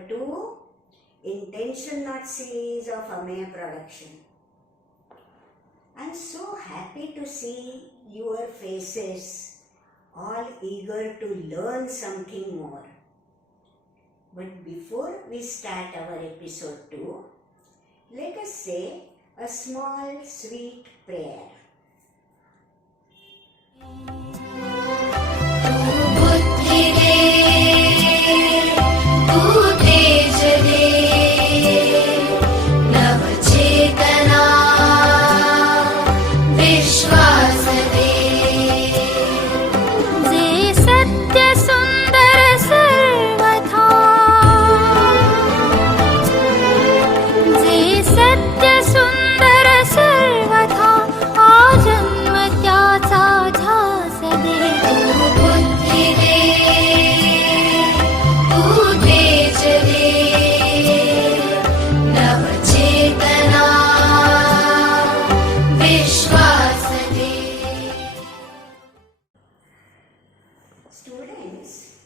number 2 in Tension Knot series of Amaya production. I am so happy to see your faces, all eager to learn something more. But before we start our episode 2, let us say a small sweet prayer. Students,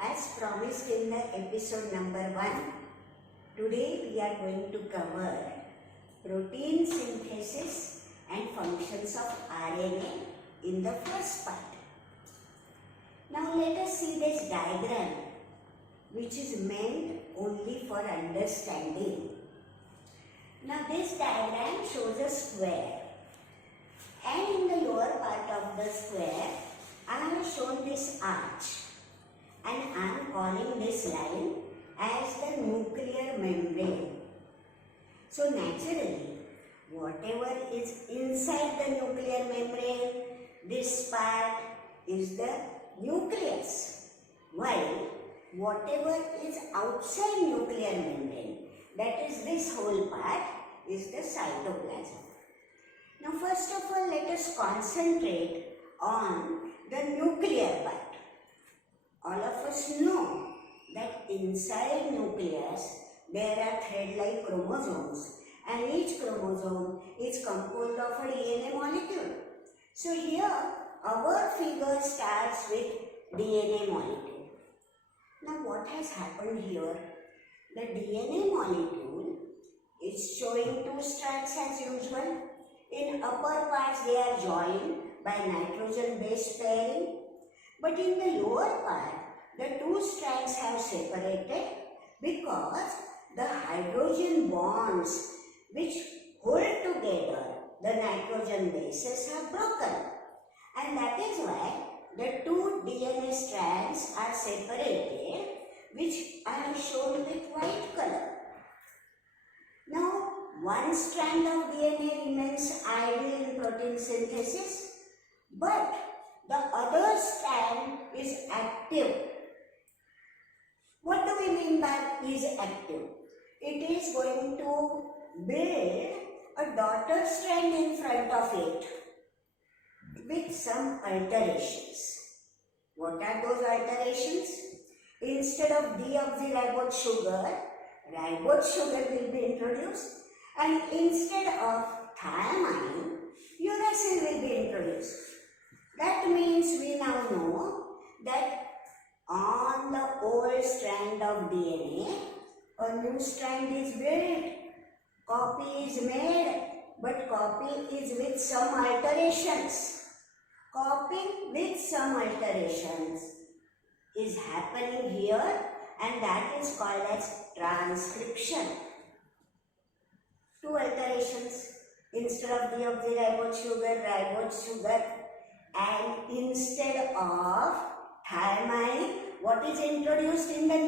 as promised in the episode number 1, today we are going to cover protein synthesis and functions of RNA in the first part. Now let us see this diagram, which is meant only for understanding. Now this diagram shows a square, and in the lower part of the square I have shown this arch, and I am calling this line as the nuclear membrane. So naturally, whatever is inside the nuclear membrane, this part is the nucleus, while whatever is outside nuclear membrane, that is this whole part, is the cytoplasm. Now first of all, let us concentrate on the nuclear part. All of us know that inside nucleus there are thread-like chromosomes, and each chromosome is composed of a DNA molecule. So here our figure starts with DNA molecule. Now what has happened here? The DNA molecule is showing 2 strands as usual. In upper parts they are joined by nitrogen base pairing, but in the lower part the 2 strands have separated because the hydrogen bonds which hold together the nitrogen bases have broken, and that is why the 2 DNA strands are separated, which I have shown with white color. Now one strand of DNA remains idle in protein synthesis, but the other strand is active. What do we mean by is active? It is going to build a daughter strand in front of it with some alterations. What are those alterations? Instead of deoxyribose sugar, ribose sugar will be introduced, and instead of thiamine, uracil will be introduced. That means we now know that on the old strand of DNA, a new strand is built, copy is made, but copy is with some alterations. Copying with some alterations is happening here, and that is called as transcription. 2 alterations. Instead of deoxyribose sugar, ribose sugar, and instead of thiamine, what is introduced in the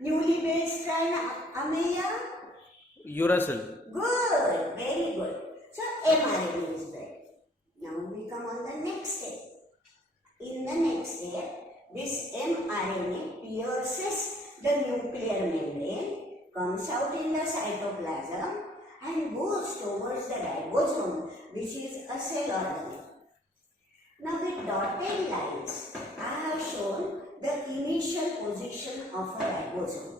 newly based strand, Ameya? Uracil. Good, very good. So mRNA is built. Now we come on the next step. In the next step, this mRNA pierces the nuclear membrane, comes out in the cytoplasm, and goes towards the ribosome, which is a cell organelle. Now with dotted lines, I have shown the initial position of a ribosome.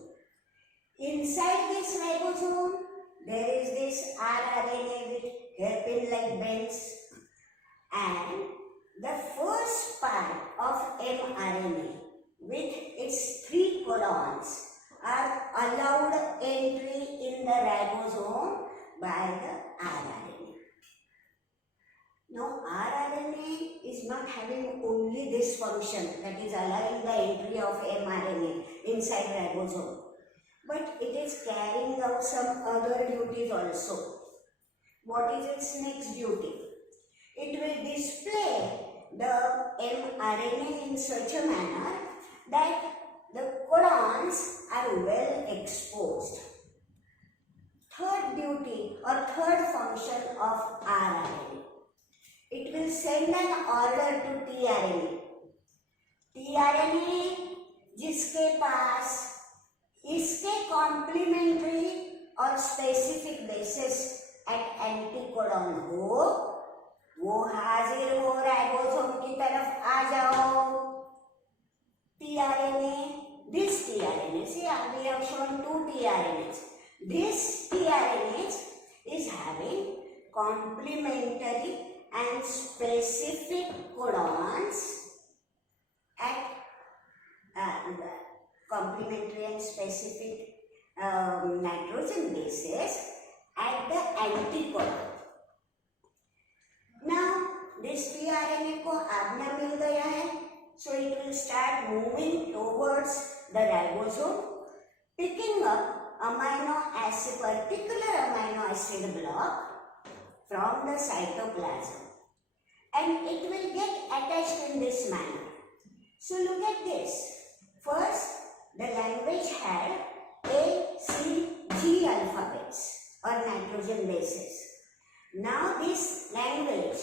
Inside this ribosome, there is this rRNA with hairpin-like bends, and the first part of mRNA with its 3 codons are this function, that is allowing the entry of mRNA inside ribosome. But it is carrying out some other duties also. What is its next duty? It will display the mRNA in such a manner that the codons are well exposed. Third duty or third function of rRNA. It will send an order to tRNA. tRNA जिसके पास इसके complementary और specific basis eight anticodon हो, वो हाजिर हो ribosome की तरफ आ जाओ. tRNA, this tRNA, see we have shown two tRNAs. This tRNA is having complementary and specific codons at complementary and specific nitrogen bases at the anticodon. Now this tRNA को आज्ञा मिल गया है, so it will start moving towards the ribosome, picking up particular amino acid block from the cytoplasm, and it will get attached in this manner. So look at this. First, the language had A, C, G alphabets or nitrogen bases. Now this language,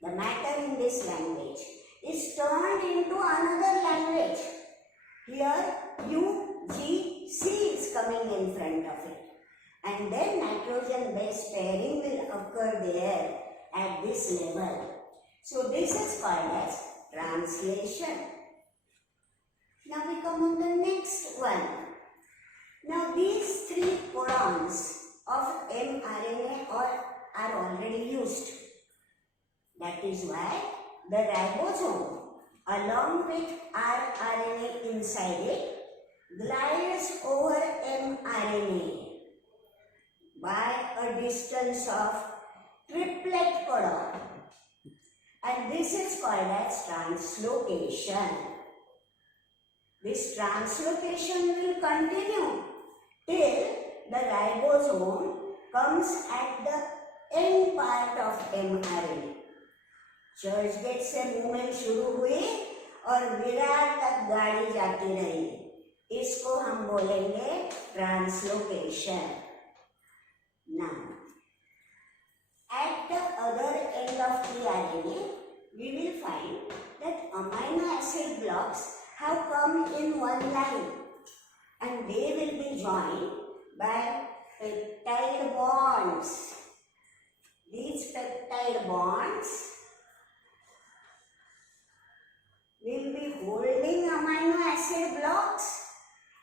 the matter in this language is turned into another language. Here U, G, C is coming in front of it, and then nitrogen base pairing will occur there at this level. So this is called as translation. Now we come on the next one. Now these three codons of mRNA are already used. That is why the ribosome along with rRNA inside it glides over mRNA by a distance of triplet codon, and this is called as translocation. This translocation will continue till the ribosome comes at the end part of mRNA. Churchgate से movement शुरू हुई और विरार तक गाड़ी जाती रही, इसको हम बोलेंगे translocation. Now, at the other end of tRNA, we will find that amino acid blocks have come in one line, and they will be joined by peptide bonds. These peptide bonds will be holding amino acid blocks,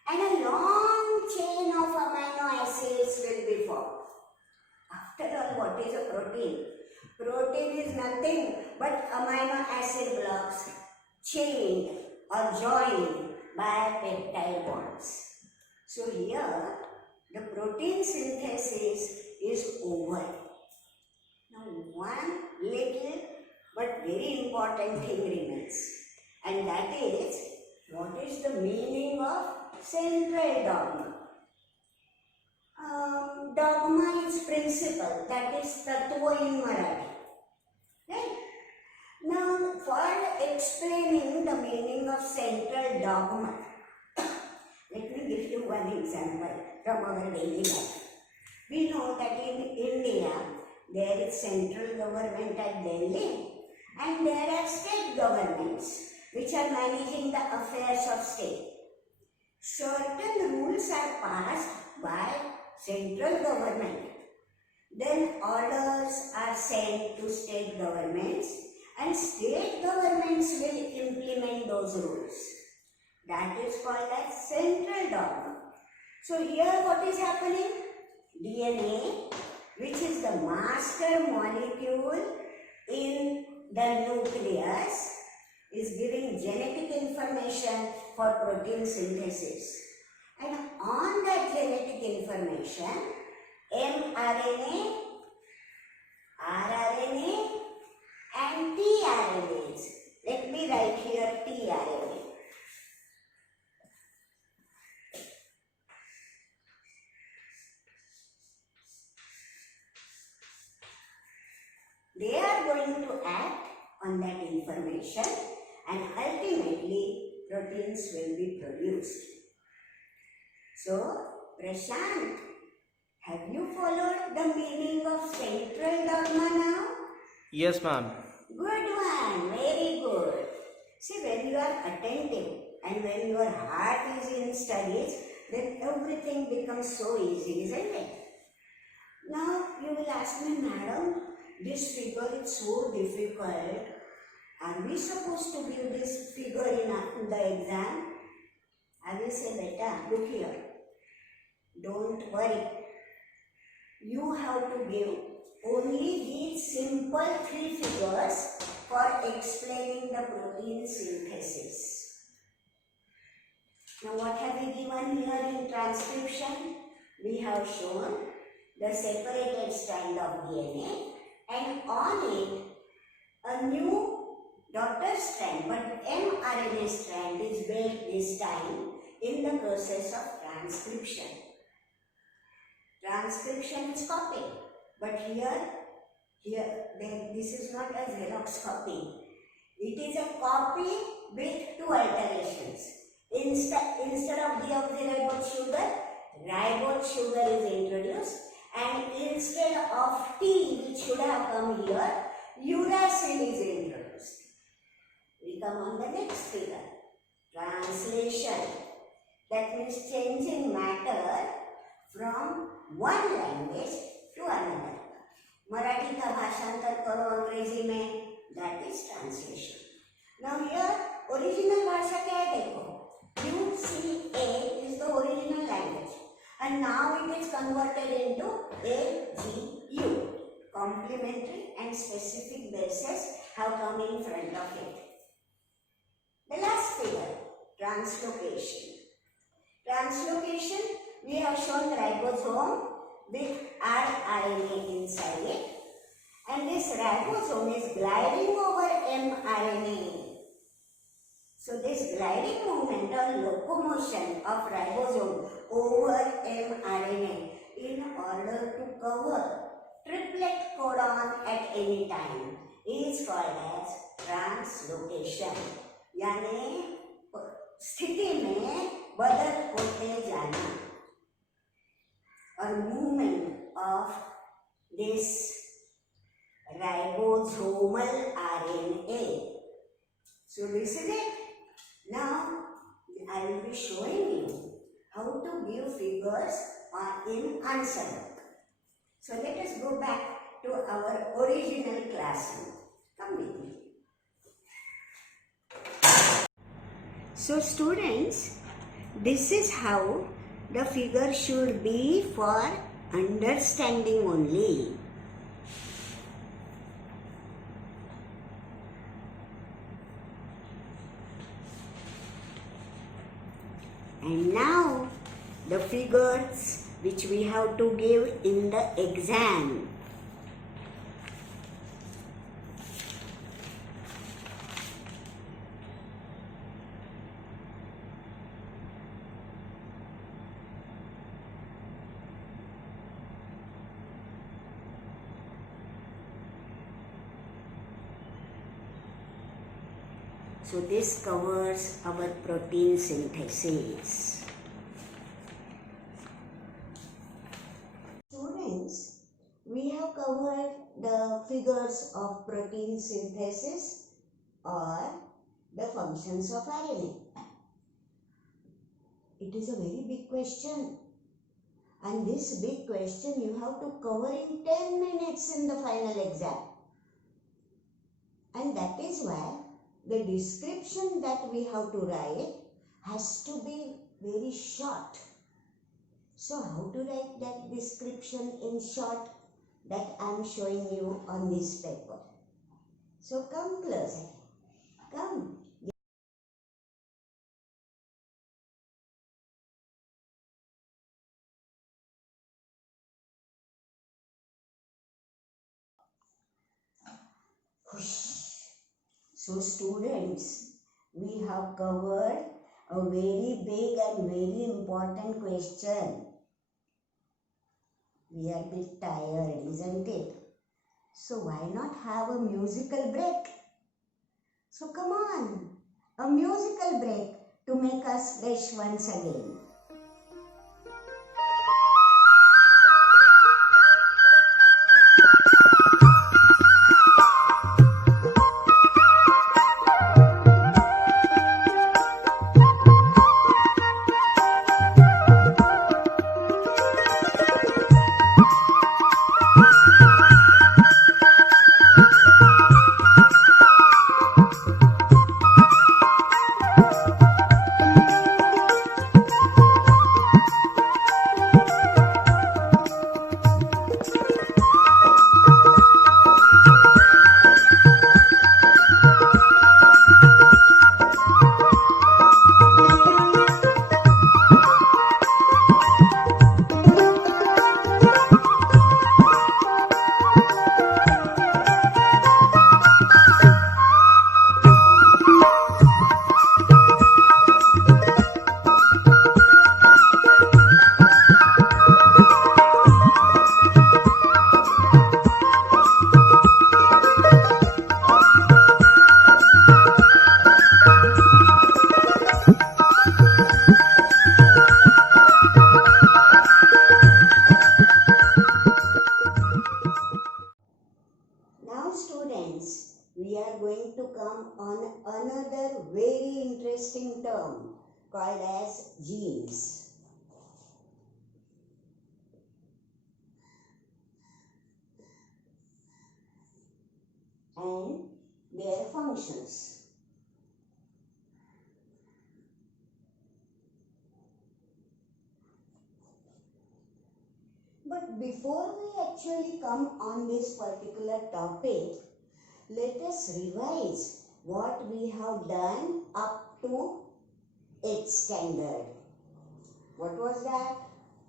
and a long chain of amino acids will be formed. After all, what is a protein? Protein is nothing but amino acid blocks chained or joined by peptide bonds. So here the protein synthesis is over. Now one little but very important thing remains, and that is, what is the meaning of central dogma? Dogma is principle, that is tattva in Marathi. Right? Now, for explaining the meaning of central dogma, let me give you one example from our daily life. We know that in India, there is central government at Delhi, and there are state governments which are managing the affairs of state. Certain rules are passed by central government. Then orders are sent to state governments, and state governments will implement those rules. That is called as central dogma. So here what is happening? DNA, which is the master molecule in the nucleus, is giving genetic information for protein synthesis. And on that genetic information, mRNA, rRNA and tRNAs. Let me write here They are going to act on that information and ultimately proteins will be produced. So, Prashant, have you followed the meaning of central dogma now? Yes, ma'am. Good one, very good. See, when you are attentive and when your heart is in studies, then everything becomes so easy, isn't it? Now, you will ask me, madam, this figure is so difficult. Are we supposed to give this figure in the exam? I will say, beta, look here. Don't worry. You have to give only these simple 3 figures for explaining the protein synthesis. Now what have we given here in transcription? We have shown the separated strand of DNA and on it a new daughter strand, but mRNA strand is built this time in the process of transcription. Transcription is copy, but this is not a Xerox copy. It is a copy with 2 alterations. Instead of deoxyribose sugar, ribose sugar is introduced, and instead of T, which should have come here, uracil is introduced. We come on the next figure. Translation. That means changing matter from one language to another. Marathi का भाषांतर करो अंग्रेजी में, that is translation. Now here original भाषा क्या है देखो. U.C.A is the original language and now it is converted into A.G.U. Complementary and specific bases have come in front of it. The last figure, translocation. Translocation, we have shown ribosome with rRNA inside it, and this ribosome is gliding over mRNA. So this gliding movement or locomotion of ribosome over mRNA in order to cover triplet codon at any time is called as translocation. यानी स्थिति में बदल होते जाना or movement of this ribosomal RNA. So this is it. Now I will be showing you how to give figures in answer book. So let us go back to our original classroom. Come with me. So students, this is how the figure should be for understanding only. And now the figures which we have to give in the exam. So this covers our protein synthesis. Students, we have covered the figures of protein synthesis or the functions of RNA. It is a very big question, and this big question you have to cover in 10 minutes in the final exam. And that is why the description that we have to write has to be very short. So how to write that description in short? That I am showing you on this paper. So come closer. Come. So students, we have covered a very big and very important question. We are a bit tired, isn't it? So why not have a musical break? So come on, a musical break to make us fresh once again. Now students, we are going to come on another very interesting term called as genes and their functions. But before we actually come on this particular topic, let us revise what we have done up to 8th standard. What was that?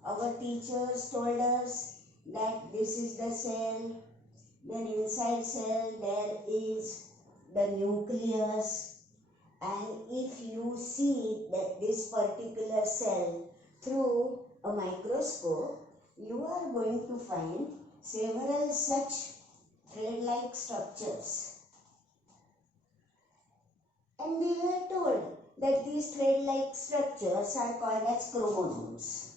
Our teachers told us that this is the cell, then inside cell there is the nucleus, and if you see that this particular cell through a microscope, you are going to find several such thread-like structures. And we were told that these thread-like structures are called as chromosomes.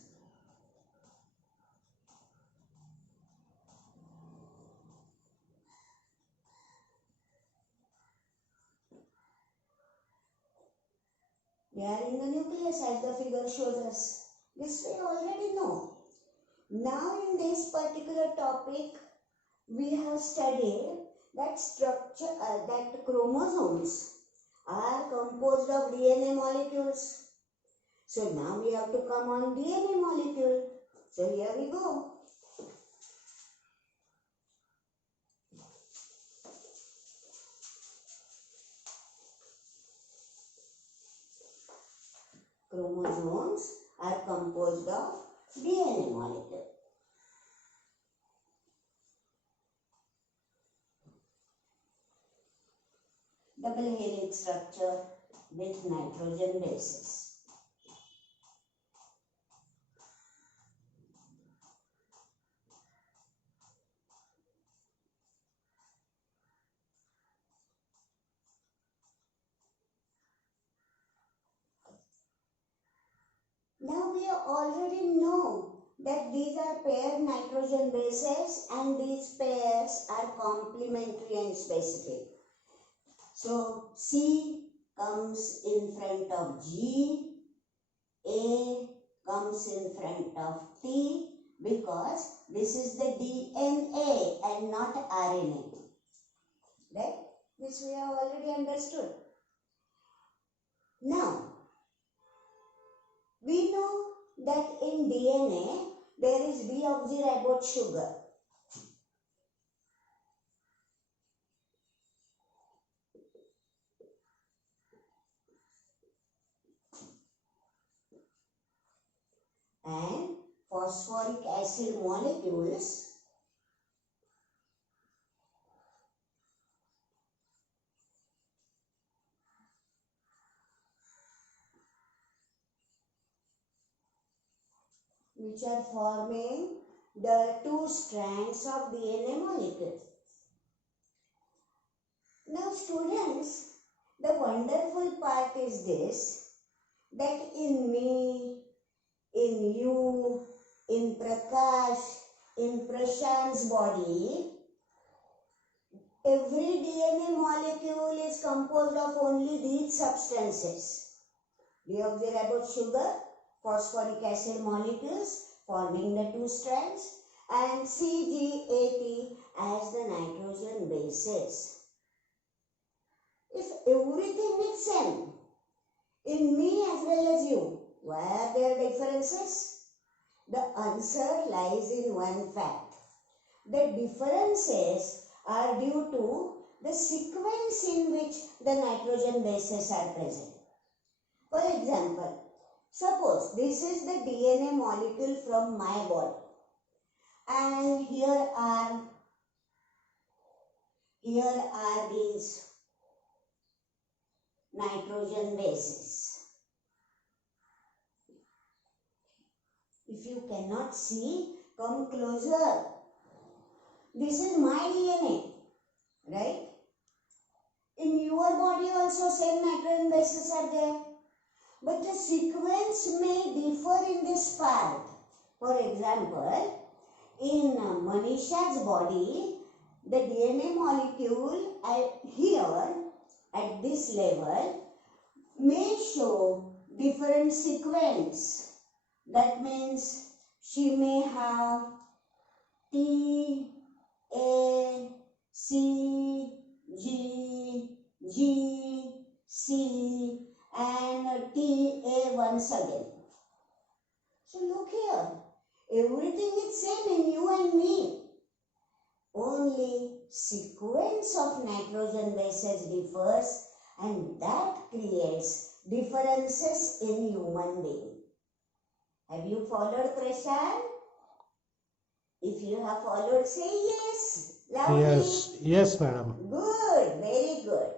They are in the nucleus as the figure shows us. This we already know. Now in this particular topic, we have studied that structure, that chromosomes are composed of DNA molecules. So now we have to come on DNA molecule. So here we go. Chromosomes are composed of DNA molecule. Double helix structure with nitrogen bases. Now we already know that these are paired nitrogen bases and these pairs are complementary and specific. So C comes in front of G, A comes in front of T because this is the DNA and not RNA. Right? This we have already understood. Now, we know that in DNA there is deoxyribose sugar. And phosphoric acid molecules which are forming the two strands of DNA molecule. Now students, the wonderful part is this, that in me, in you, in Prakash, in Prashant's body, every DNA molecule is composed of only these substances. We observe about sugar, phosphoric acid molecules forming the two strands, and C.G.A.T as the nitrogen bases. If everything is same, in me as well as you, why are there differences? The answer lies in one fact. The differences are due to the sequence in which the nitrogen bases are present. For example, suppose this is the DNA molecule from my body, and here are these nitrogen bases. If you cannot see, come closer. This is my DNA, right? In your body also same nitrogen bases are there. But the sequence may differ in this part. For example, in Manisha's body, the DNA molecule here at this level may show different sequence. That means she may have T, A, C, G, G, C and T, A once again. So look here, everything is same in you and me. Only sequence of nitrogen bases differs, and that creates differences in human being. Have you followed, Prashant? If you have followed, say yes. Loudly. Yes, madam. Good, very good.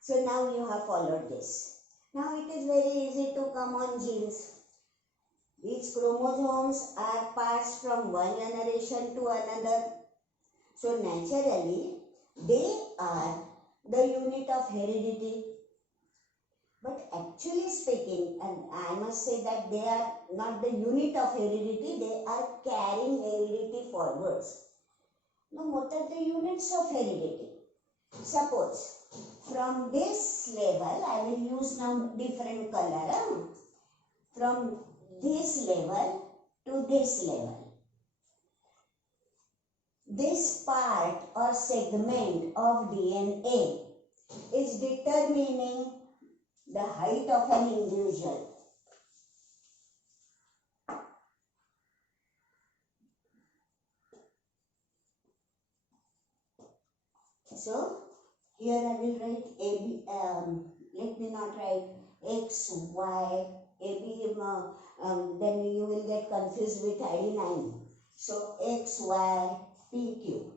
So now you have followed this. Now it is very easy to come on genes. These chromosomes are passed from one generation to another. So naturally, they are the unit of heredity. But actually speaking, and I must say that they are not the unit of heredity, they are carrying heredity forwards. Now what are the units of heredity? Suppose from this level, I will use now different color. From this level to this level. This part or segment of DNA is determining the height of an individual. So, here I will write AB, let me not write X, Y, AB, then you will get confused with ID9. So, X, Y, PQ.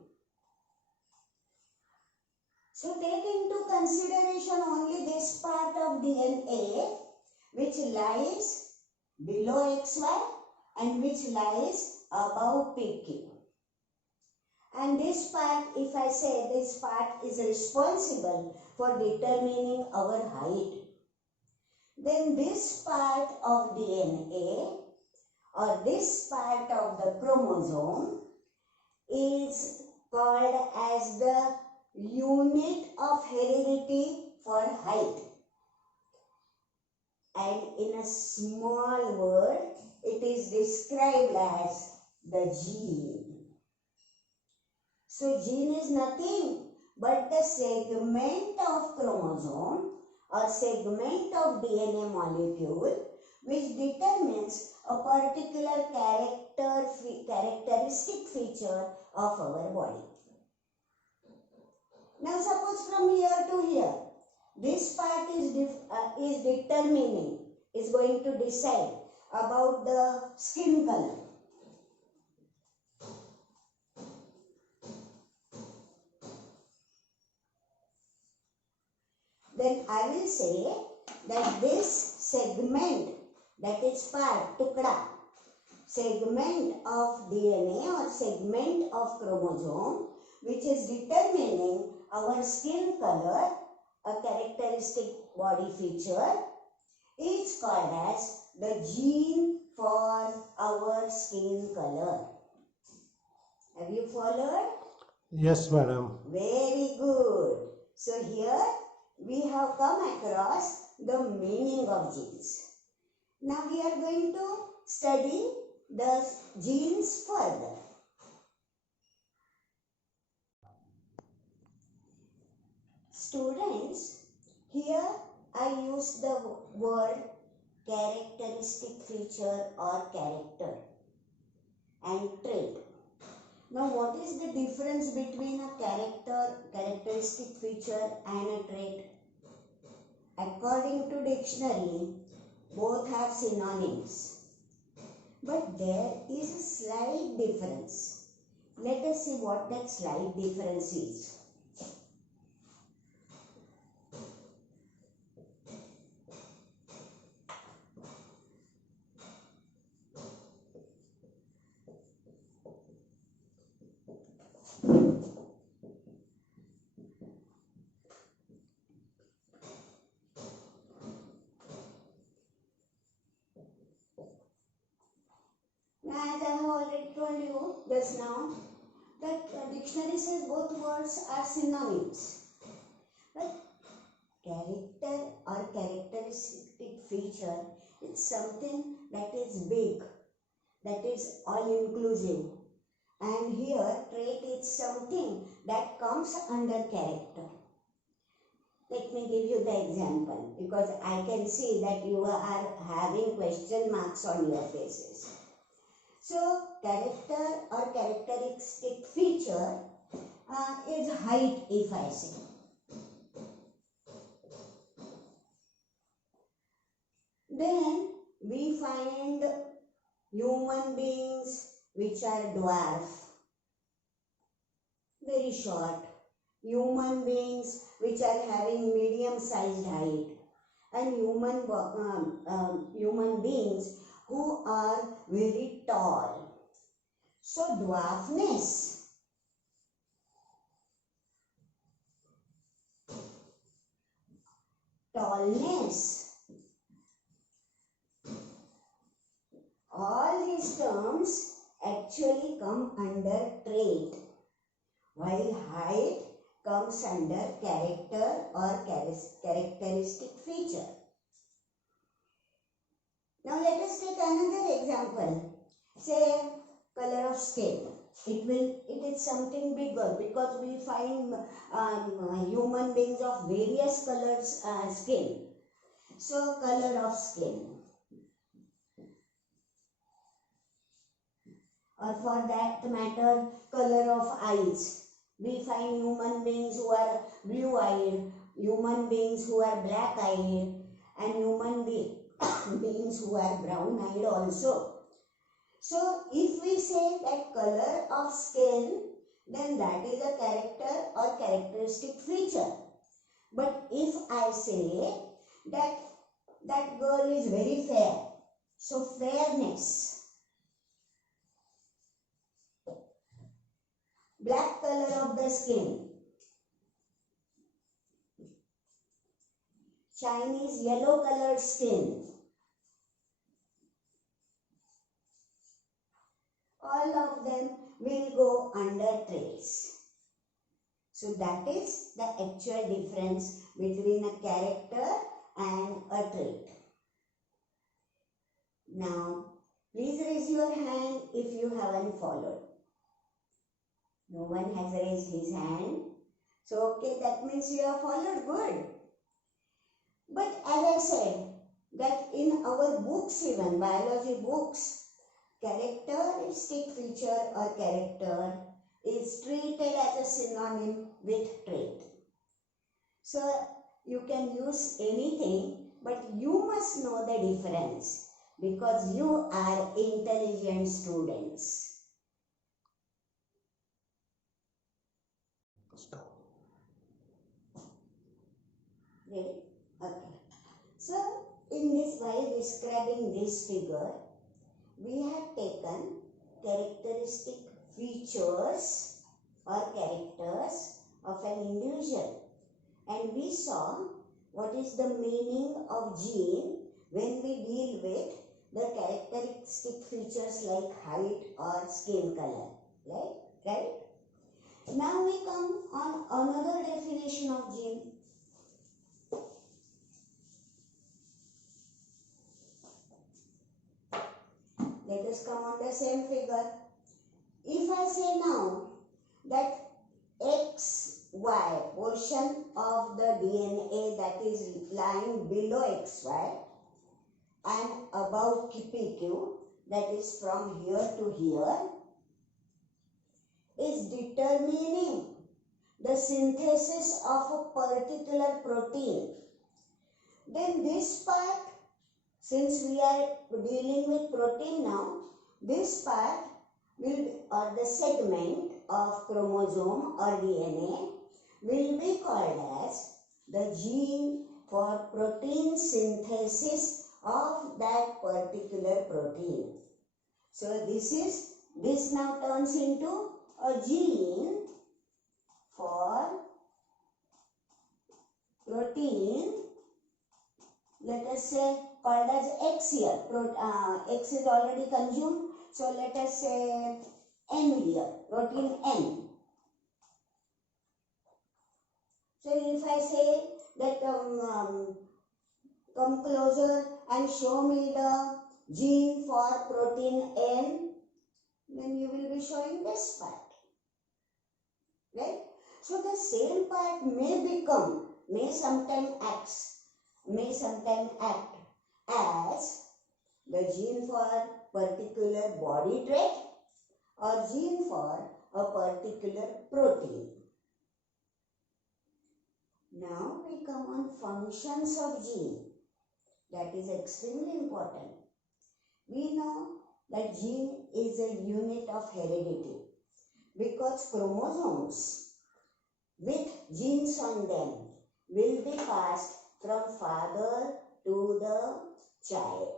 So, take into consideration only this part of DNA which lies below XY and which lies above PQ. And this part, if I say this part is responsible for determining our height, then this part of DNA or this part of the chromosome is called as the unit of heredity for height. And in a small word, it is described as the gene. So gene is nothing but the segment of chromosome or segment of DNA molecule which determines a particular characteristic feature of our body. Now suppose from here to here, this part is determining, is going to decide about the skin color. Then I will say that this segment, that is part, tukda, segment of DNA or segment of chromosome which is determining our skin color, a characteristic body feature, is called as the gene for our skin color. Have you followed? Yes, madam. Very good. So here we have come across the meaning of genes. Now we are going to study the genes further. Students, here I use the word characteristic feature or character and trait. Now what is the difference between a characteristic feature and a trait? According to dictionary, both have synonyms. But there is a slight difference. Let us see what that slight difference is. As I have already told you just now, that dictionary says both words are synonyms. But character or characteristic feature, it's something that is big, that is all inclusive. And here trait is something that comes under character. Let me give you the example because I can see that you are having question marks on your faces. So character or characteristic feature is height, if I say. Then we find human beings which are dwarf, very short. Human beings which are having medium sized height, and human beings who are very tall. So dwarfness, tallness, all these terms actually come under trait, while height comes under character or characteristic feature. Now let us take another example. Say color of skin. It is something bigger because we find human beings of various colors skin. So color of skin. Or for that matter, color of eyes. We find human beings who are blue-eyed, human beings who are black-eyed, and human beings who are brown-eyed also. So, if we say that color of skin, then that is a character or characteristic feature. But if I say that that girl is very fair, so fairness. Black color of the skin. Chinese yellow colored skin. All of them will go under traits. So that is the actual difference between a character and a trait. Now, please raise your hand if you haven't followed. No one has raised his hand. So, okay, that means you have followed. Good. But as I said, that in our books, even biology books, characteristic feature or character is treated as a synonym with trait. So, you can use anything, but you must know the difference because you are intelligent students. Ready? Okay. So, in this, while describing this figure, we have taken characteristic features or characters of an individual. And we saw what is the meaning of gene when we deal with the characteristic features like height or skin color. Right? Now we come on another definition of gene. Let us come on the same figure. If I say now that XY portion of the DNA that is lying below XY and above PQ, that is from here to here, is determining the synthesis of a particular protein, then this part, since we are dealing with protein now, this part will, or the segment of chromosome or DNA will be called as the gene for protein synthesis of that particular protein. So this now turns into a gene for protein, let us say called as X here. X is already consumed, so let us say N here, protein N. So if I say that come closer and show me the gene for protein N, then you will be showing this part. Right? So the same part may sometime act as the gene for particular body trait or gene for a particular protein. Now we come on functions of gene. That is extremely important. We know that gene is a unit of heredity because chromosomes with genes on them will be passed from father to the child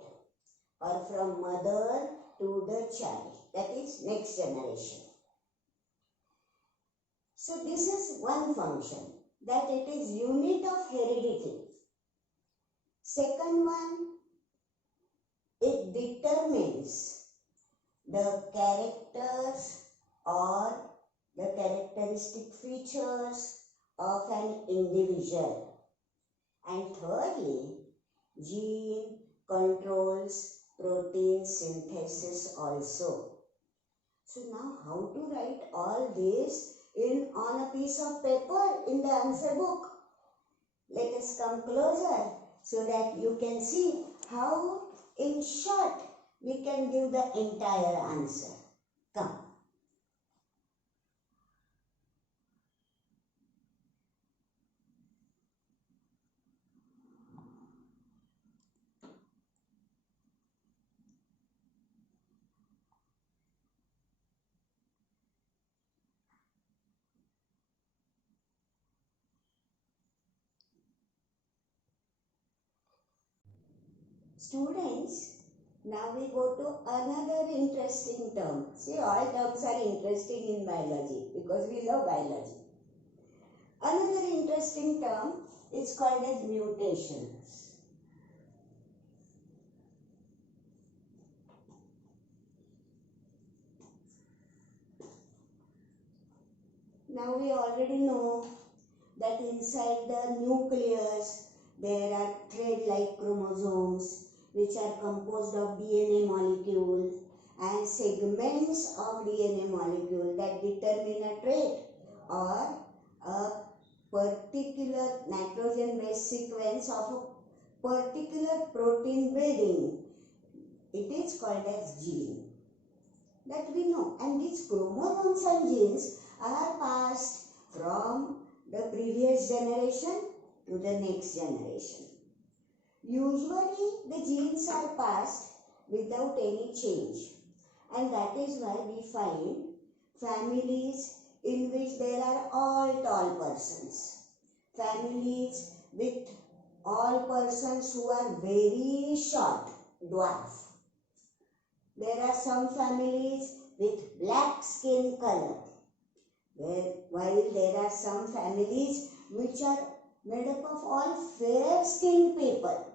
or from mother to the child. That is next generation. So this is one function, that it is unit of heredity. Second one, it determines the characters or the characteristic features of an individual. And thirdly, gene controls protein synthesis also. So now how to write all this on a piece of paper in the answer book? Let us come closer so that you can see how in short we can give the entire answer. Come. Students, now we go to another interesting term. See, all terms are interesting in biology because we love biology. Another interesting term is called as mutations. Now we already know that inside the nucleus there are thread-like chromosomes which are composed of DNA molecule and segments of DNA molecule that determine a trait or a particular nitrogen-based sequence of a particular protein building. It is called as gene. That we know. And these chromosomes and genes are passed from the previous generation to the next generation. Usually the genes are passed without any change, and that is why we find families in which there are all tall persons, families with all persons who are very short, dwarf. There are some families with black skin color. While there are some families which are made up of all fair-skinned people.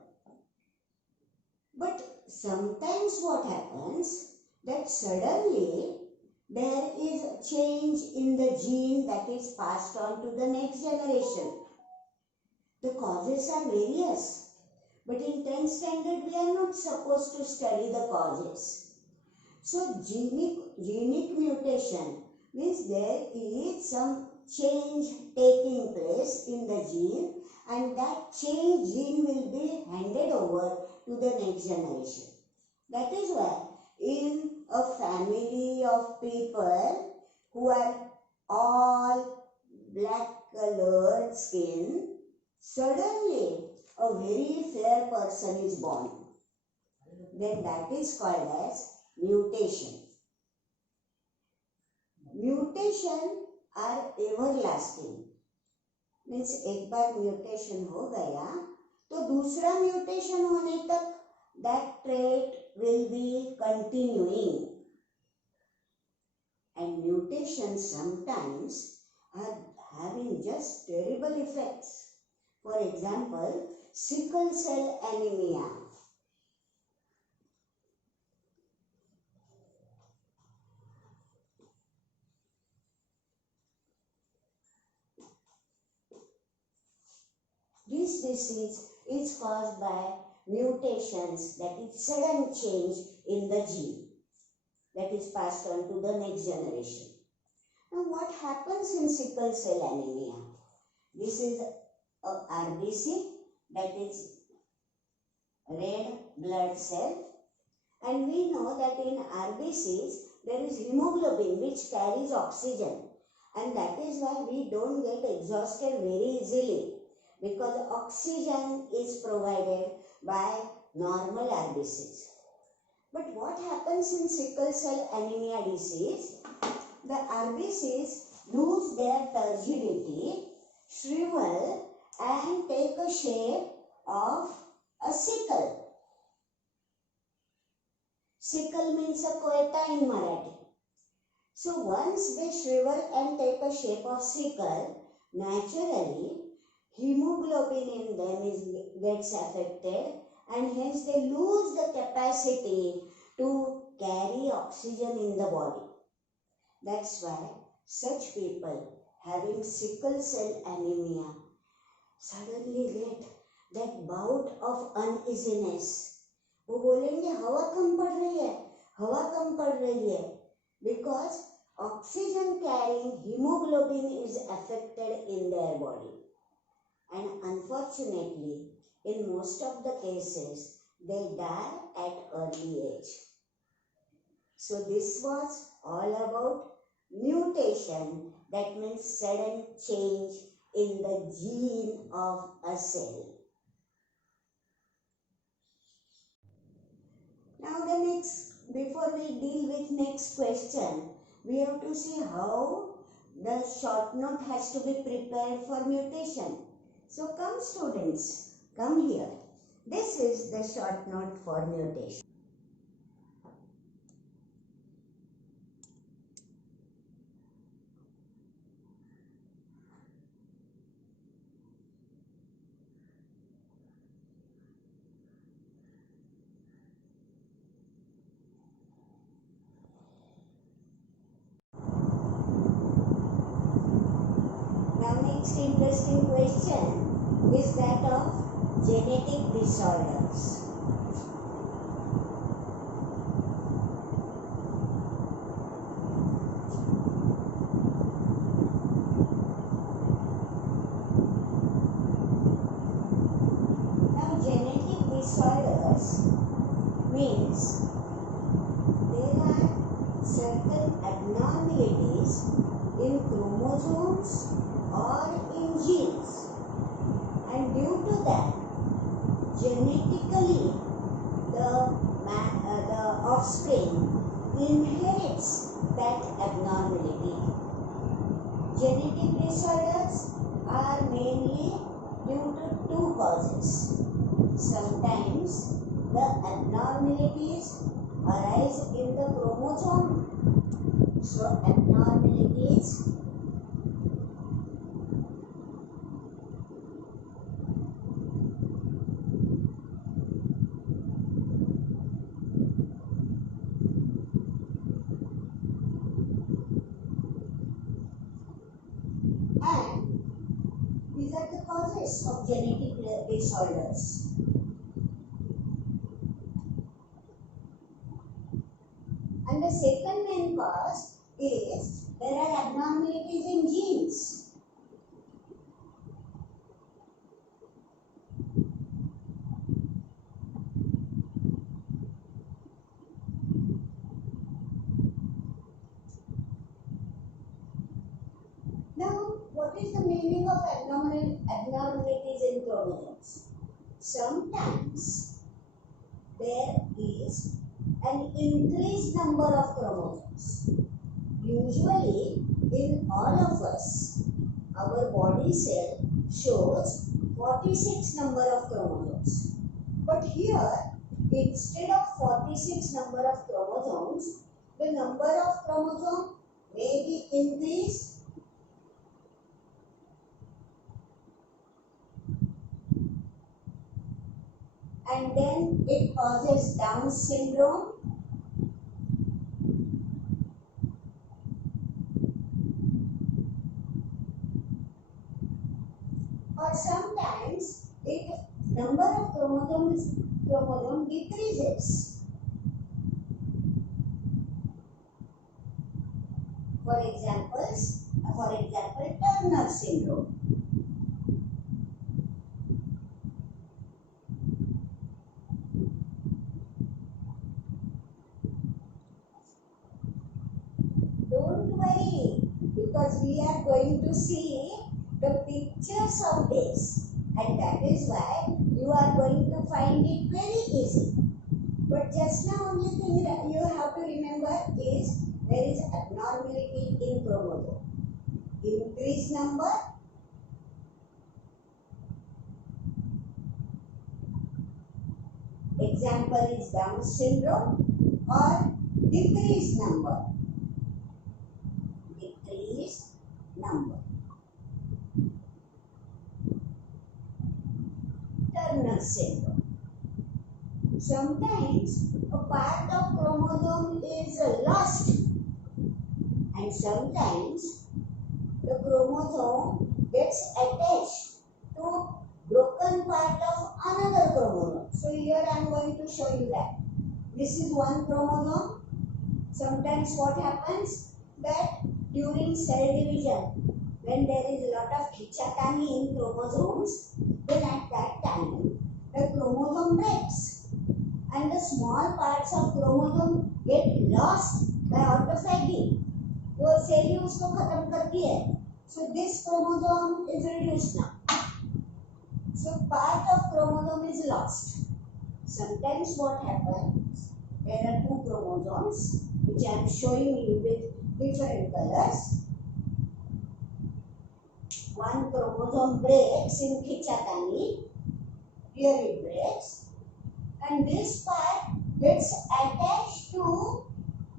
But sometimes what happens that suddenly there is a change in the gene that is passed on to the next generation. The causes are various, but in 10th standard we are not supposed to study the causes. So genic mutation means there is some change taking place in the gene, and that changed gene will be handed over to the next generation. That is why in a family of people who are all black colored skin, suddenly a very fair person is born. Then that is called as mutation. Mutation are everlasting. Means एक बार mutation हो गया तो दूसरा mutation होने तक that trait will be continuing, and mutations sometimes are having just terrible effects. For example, sickle cell anemia. This disease is caused by mutations, that is sudden change in the gene that is passed on to the next generation. Now what happens in sickle cell anemia? This is a RBC, that is red blood cell, and we know that in RBCs there is hemoglobin which carries oxygen, and that is why we don't get exhausted very easily, because oxygen is provided by normal RBCs. But what happens in sickle cell anemia disease? The RBCs lose their turgidity, shrivel, and take a shape of a sickle. Sickle means a koeta in Marathi. So once they shrivel and take a shape of sickle, naturally hemoglobin in them gets affected, and hence they lose the capacity to carry oxygen in the body. That's why such people having sickle cell anemia suddenly get that bout of uneasiness. वो बोलेंगे हवा कम पड़ रही है, हवा कम पड़ रही है, because oxygen carrying hemoglobin is affected in their body. And unfortunately, in most of the cases, they die at early age. So this was all about mutation, that means sudden change in the gene of a cell. Now before we deal with next question, we have to see how the short note has to be prepared for mutation. So come students, come here. This is the short note for mutation. Now next interesting question is that of genetic disorders. Now genetic disorders means there are certain abnormalities in chromosomes or in genes, and due to that genetically the offspring inherits that abnormality. Genetic disorders are mainly due to two causes. Sometimes the abnormalities arise in the chromosome. So abnormalities causes of genetic disorders. And the second main cause is there are abnormalities in genes. Now, what is the meaning of abnormalities in chromosomes? Sometimes there is an increased number of chromosomes. Usually, in all of us, our body cell shows 46 number of chromosomes. But here, instead of 46 number of chromosomes, the number of chromosomes may be increased, and then it causes Down syndrome. Or sometimes if number of chromosome decreases. For example, Turner syndrome. Don't worry, because we are going to see the pictures of this, and that is why you are going to find it very easy. But just now only thing that you have to remember is there is abnormality in chromosome. Increased number, example is Down syndrome, or decreased number. Decreased number. Turner syndrome. Sometimes a part of chromosome is lost, and sometimes the chromosome gets attached to broken part of another chromosome. So here I am going to show you that. This is one chromosome. Sometimes what happens that during cell division, when there is a lot of khichakani in chromosomes, then at that time the chromosome breaks and the small parts of chromosome get lost by autophagy. वो cell ही उसको खत्म करती है. So this chromosome is reduced now. So part of chromosome is lost. Sometimes what happens, there are two chromosomes which I am showing you with different colors. One chromosome breaks in khichakani. Here it breaks, and this part gets attached to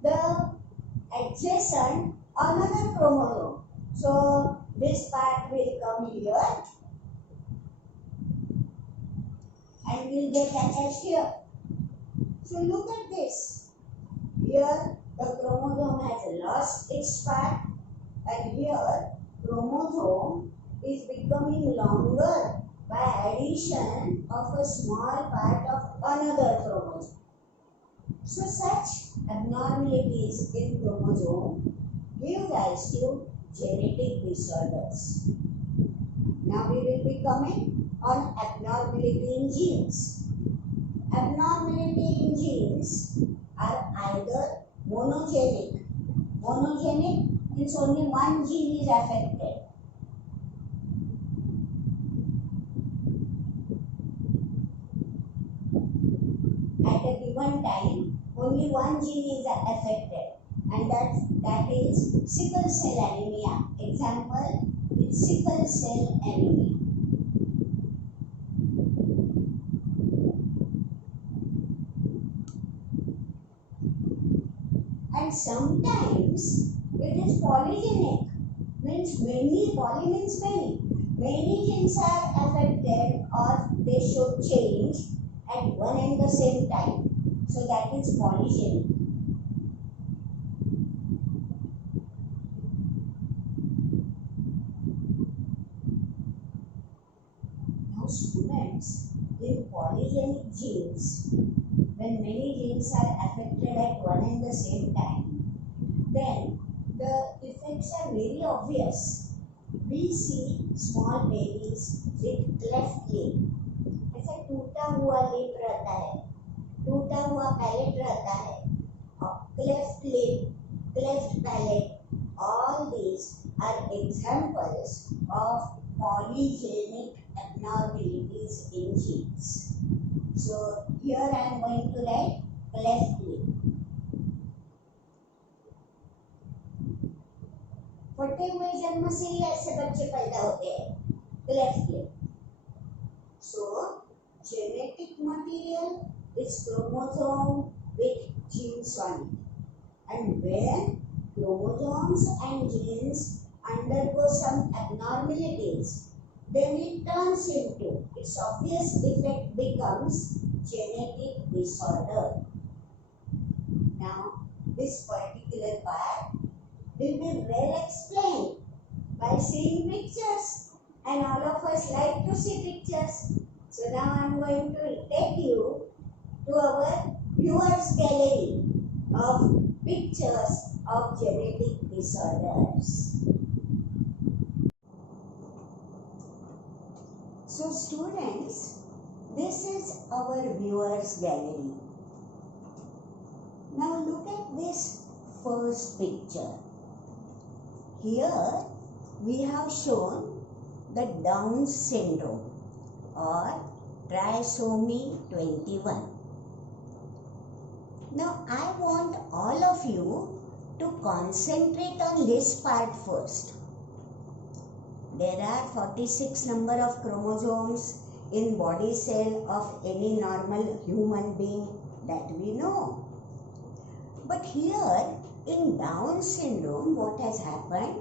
the adjacent another chromosome. So this part will come here and will get attached here. So look at this. Here the chromosome has lost its part, and here chromosome is becoming longer by addition of a small part of another chromosome. So such abnormalities in chromosome give rise to genetic disorders. Now we will be coming on abnormality in genes. Abnormality in genes are either monogenic. Monogenic means only one gene is affected. At a given time, only one gene is affected, and that is sickle cell anemia. Example is sickle cell anemia. And sometimes it is polygenic, means poly means many. Many genes are affected or they should change at one and the same time. So that is polygenic. students, in polygenic genes, when many genes are affected at one and the same time, then the effects are very obvious. We see small babies with cleft lip. ऐसा टूटा हुआ lip रहता है, टूटा हुआ palette रहता है, और cleft lip, cleft palate, all these are examples of polygenic abnormalities in genes. So here I am going to write cleft lip. फटे हुए जन्म से ही ऐसे बच्चे पैदा होते हैं, cleft lip. So genetic material is chromosome with genes on it. And when chromosomes and genes undergo some abnormalities, then it turns into, its obvious effect becomes genetic disorder. Now, this particular part will be well explained by seeing pictures, and all of us like to see pictures. So now I am going to take you to our viewers gallery of pictures of genetic disorders. So students, this is our viewers gallery. Now look at this first picture. Here we have shown the Down syndrome or trisomy 21. Now I want all of you to concentrate on this part first. There are 46 number of chromosomes in body cell of any normal human being, that we know. But here in Down syndrome, what has happened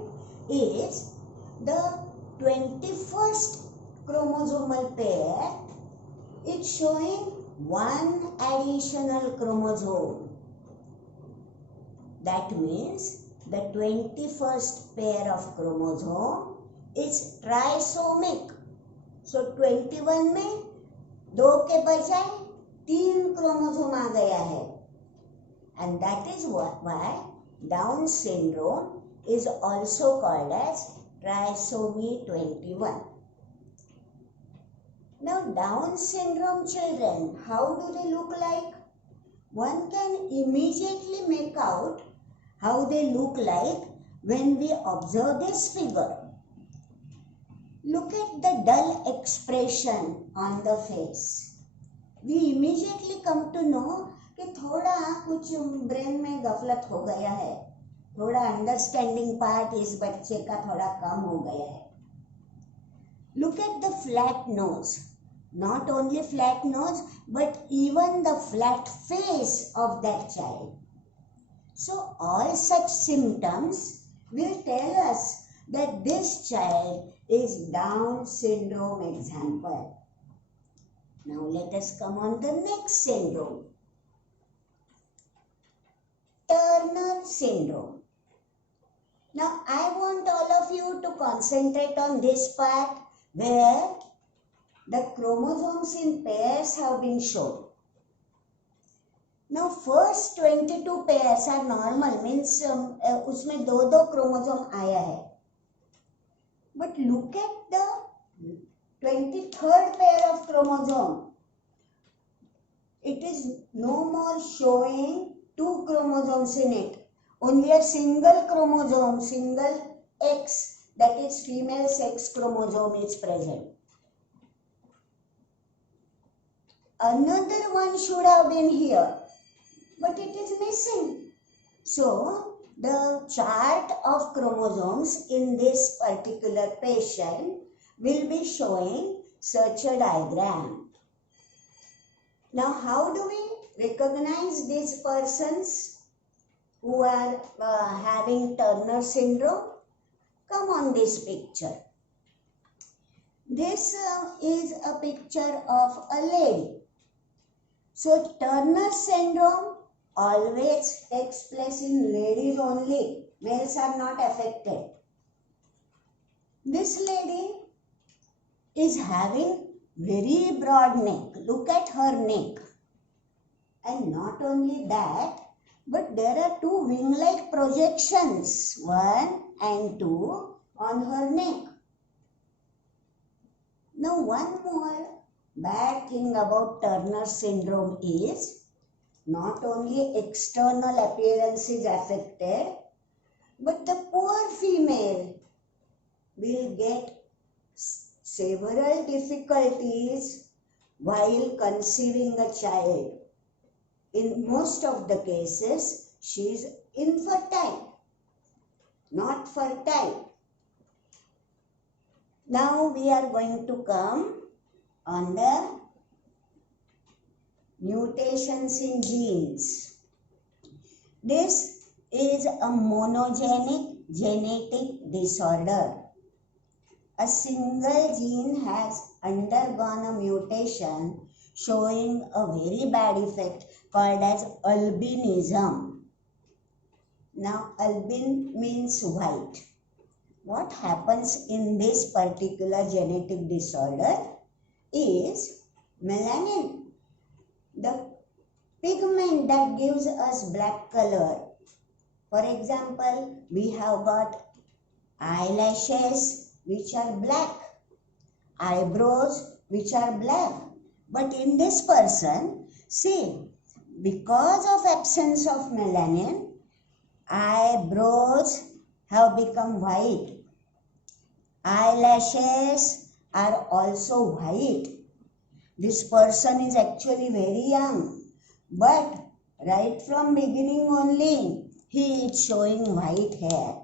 is the 21st chromosomal pair is showing one additional chromosome. That means the 21st pair of chromosome is trisomic. So 21 में 2 के बजाय 3 chromosome आ गया है. And that is why Down syndrome is also called as trisomy 21. Now Down syndrome children, how do they look like? One can immediately make out how they look like when we observe this figure. Look at the dull expression on the face. We immediately come to know कि थोड़ा कुछ brain में गफलत हो गया है, थोड़ा understanding part इस बच्चे का थोड़ा कम हो गया है. Look at the flat nose. Not only flat nose, but even the flat face of that child. So all such symptoms will tell us that this child is Down syndrome example. Now let us come on the next syndrome. Turner syndrome. Now I want all of you to concentrate on this part where the chromosomes in pairs have been shown. Now first 22 pairs are normal, means उसमें 2 chromosome आया है. But look at the 23rd pair of chromosome. It is no more showing 2 chromosomes in it. Only a single chromosome, single X, that is female sex chromosome is present. Another one should have been here, but it is missing. So the chart of chromosomes in this particular patient will be showing such a diagram. Now how do we recognize these persons who are having Turner syndrome? Come on this picture. This is a picture of a lady. So Turner syndrome always takes place in ladies only. Males are not affected. This lady is having very broad neck. Look at her neck. And not only that, but there are two wing-like projections, 1 and 2, on her neck. Now, one more bad thing about Turner syndrome is not only external appearance is affected, but the poor female will get several difficulties while conceiving a child. In most of the cases, she is infertile, not fertile. Now we are going to come on the mutations in genes. This is a monogenic genetic disorder. A single gene has undergone a mutation showing a very bad effect called as albinism. Now, albin means white. What happens in this particular genetic disorder is melanin, the pigment that gives us black color. For example, we have got eyelashes which are black, eyebrows which are black. But in this person, see, because of absence of melanin, eyebrows have become white. Eyelashes are also white. This person is actually very young, but right from beginning only, he is showing white hair.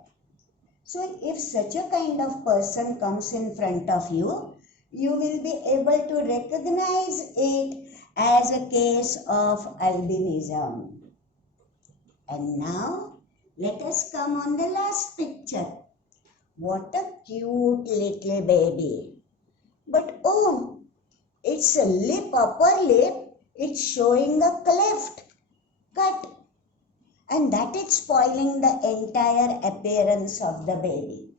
So if such a kind of person comes in front of you, you will be able to recognize it as a case of albinism. And now, let us come on the last picture. What a cute little baby. But oh, its lip, upper lip, it's showing a cleft, cut. And that is spoiling the entire appearance of the baby.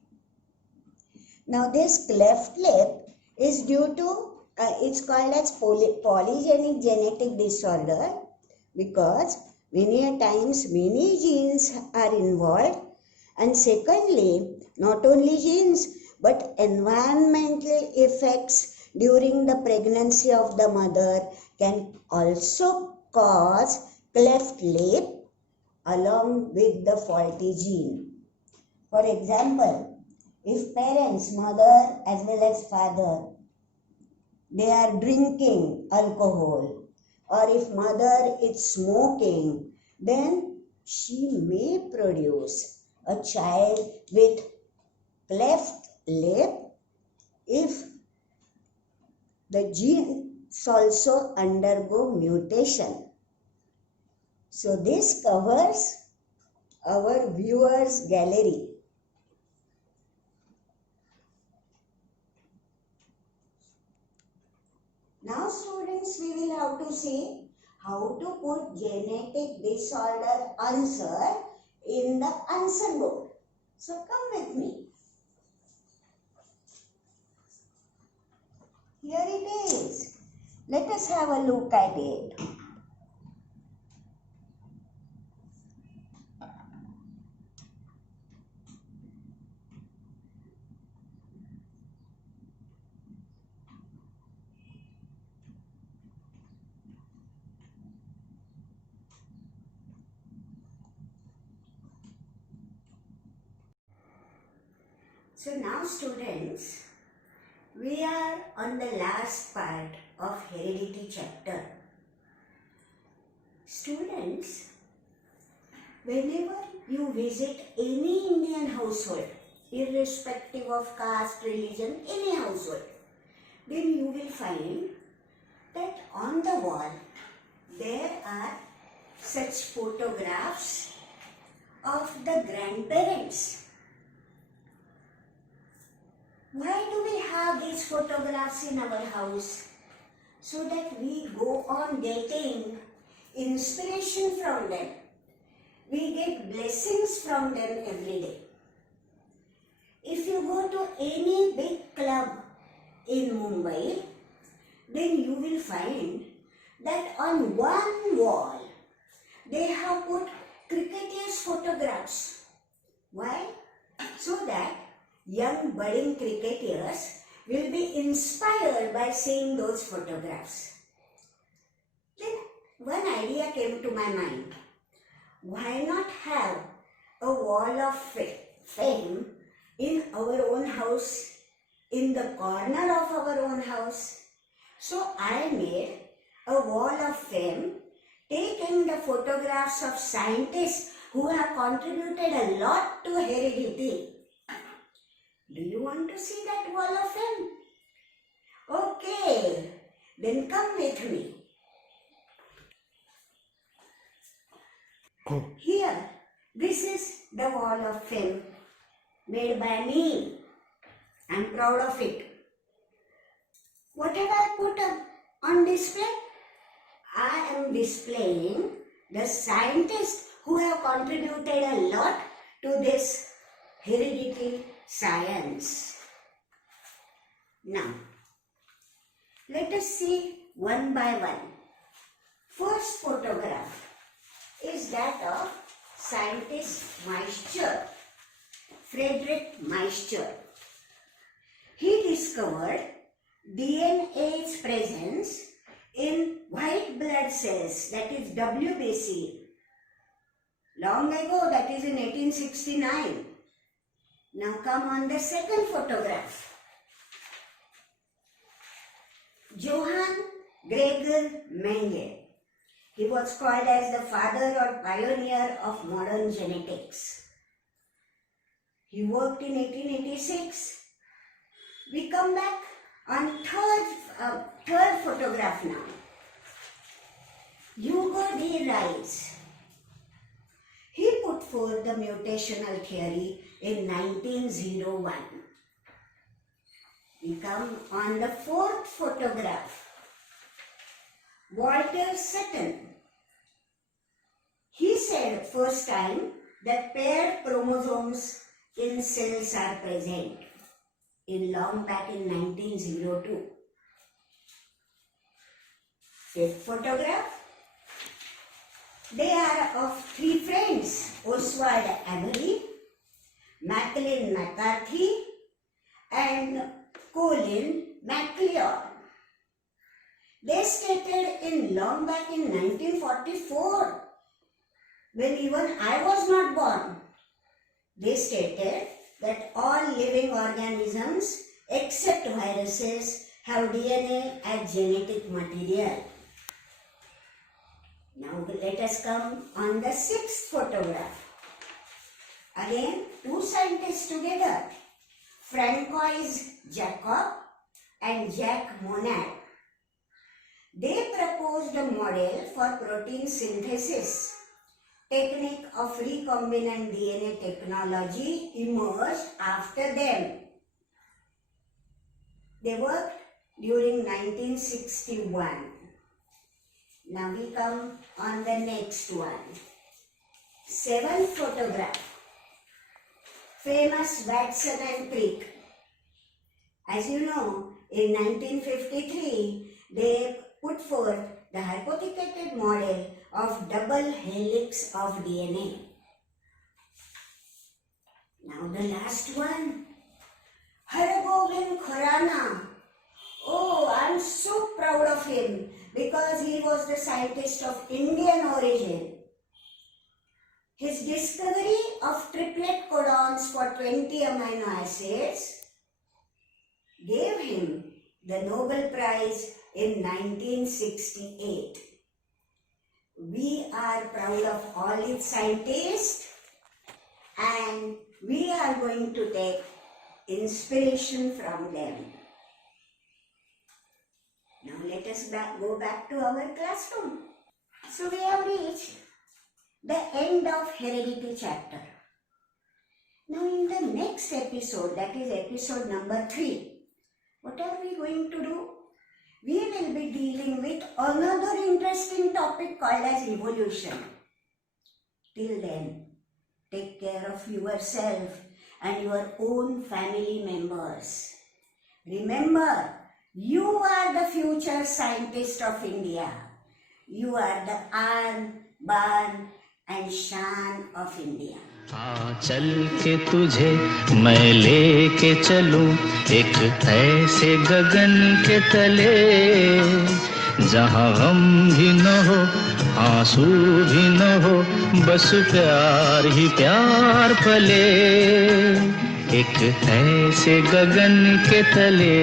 Now this cleft lip is due to, it's called as polygenic genetic disorder because many a times many genes are involved, and secondly, not only genes but environmental effects during the pregnancy of the mother can also cause cleft lip along with the faulty gene. For example, if parents, mother as well as father, they are drinking alcohol, or if mother is smoking, then she may produce a child with cleft lip if the genes also undergo mutation. So this covers our viewers gallery. Now students, we will have to see how to put genetic disorder answer in the answer book. So come with me. Here it is. Let us have a look at it. So now students, we are on the last part of Heredity chapter. Students, whenever you visit any Indian household, irrespective of caste, religion, any household, then you will find that on the wall there are such photographs of the grandparents. Why do we have these photographs in our house? So that we go on getting inspiration from them. We get blessings from them every day. If you go to any big club in Mumbai, then you will find that on one wall they have put cricketers' photographs. Why? So that young budding cricketers will be inspired by seeing those photographs. Then one idea came to my mind. Why not have a wall of fame in our own house, in the corner of our own house? So I made a wall of fame taking the photographs of scientists who have contributed a lot to heredity. Do you want to see that wall of fame? Okay, then come with me. Here, this is the wall of fame made by me. I'm proud of it. What have I put up on display? I am displaying the scientists who have contributed a lot to this heredity science. Now, let us see one by one. First photograph is that of scientist Meister, Frederick Meister. He discovered DNA's presence in white blood cells, that is WBC, long ago, that is in 1869. Now come on the second photograph. Johann Gregor Mendel. He was called as the father or pioneer of modern genetics. He worked in 1886. We come back on third photograph now. Hugo D. Rice. He put forth the mutational theory in 1901. We come on the fourth photograph. Walter Sutton. He said first time that paired chromosomes in cells are present long back in 1902. Fifth photograph. They are of three friends, Oswald Avery, Maclean McCarthy, and Colin MacLeod. They stated in long back in 1944, when even I was not born, they stated that all living organisms except viruses have DNA as genetic material. Now let us come on the sixth photograph. Again, two scientists together, Francois Jacob and Jacques Monod. They proposed a model for protein synthesis. Technique of recombinant DNA technology emerged after them. They worked during 1961. Now we come on the next one. Seventh photograph. Famous Watson and Crick. As you know, in 1953, they put forth the hypothetical model of double helix of DNA. Now the last one. Hargobind Khorana. Oh, I am so proud of him because he was the scientist of Indian origin. His discovery of triplet codons for 20 amino acids gave him the Nobel Prize in 1968. We are proud of all its scientists and we are going to take inspiration from them. Now let us go back to our classroom. So we have reached the end of heredity chapter. Now in the next episode, that is episode number 3, what are we going to do? We will be dealing with another interesting topic called as evolution. Till then, take care of yourself and your own family members. Remember, You are the future scientist of India. You are the आन, बान and शान of India. चल के तुझे मैं लेके चलूं एक ऐसे गगन के तले जहां गम भी न हो आंसू भी न हो बस प्यार ही प्यार पले एक ऐसे गगन के तले